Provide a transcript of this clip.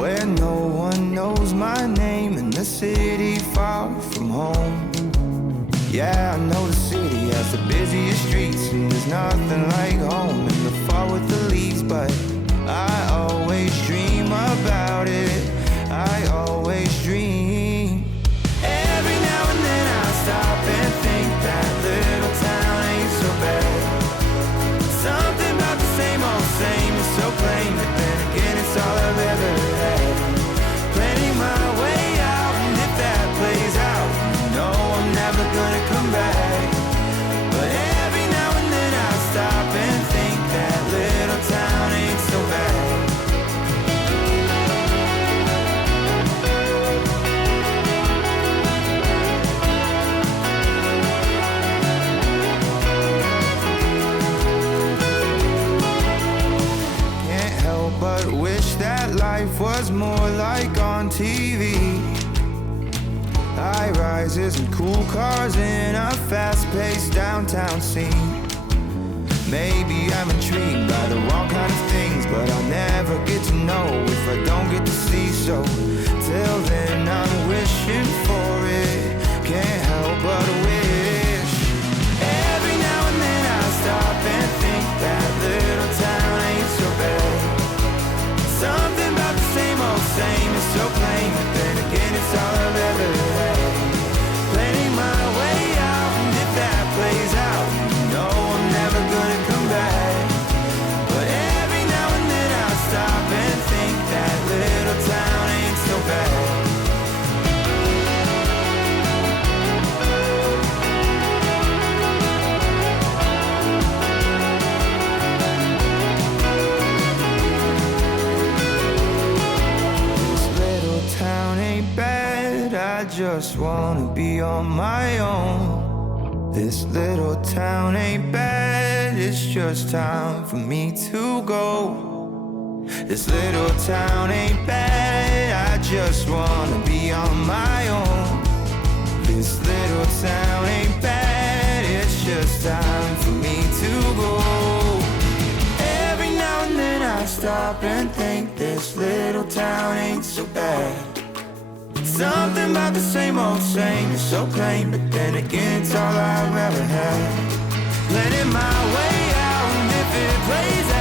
where no one knows my name, in the city far from home. Yeah, I know the city has the busiest streets, and there's nothing like home in the fall with the leaves, but I always dream about it. I always dream. Every now and then I stop and think that little town ain't so bad. Something about the same old same is so plain, but then again it's all I've ever had. Planning my way out, and if that plays out, you know I'm never gonna come back. But every now and then I stop and think that little town ain't so bad. But wish that life was more like on TV. High rises and cool cars in a fast-paced downtown scene. Maybe I'm intrigued by the wrong kind of things, but I'll never get to know if I don't get to see. So till then I'm wishing for it, can't help but wish. Every now and then I stop and think that little town ain't so bad. Something about the same old same is so plain, but then again it's all I've ever had. Planning my way out, and if that plays out, you know I'm never gonna come back. But every now and then I stop and think that little town ain't so bad. Town ain't bad, I just wanna be on my own. This little town ain't bad, it's just time for me to go. This little town ain't bad, I just wanna be on my own. This little town ain't bad, it's just time for me to go. Every now and then I stop and think this little town ain't so bad. Something about the same old same is so plain, but then again it's all I've ever had. Planning my way out, and if it plays out,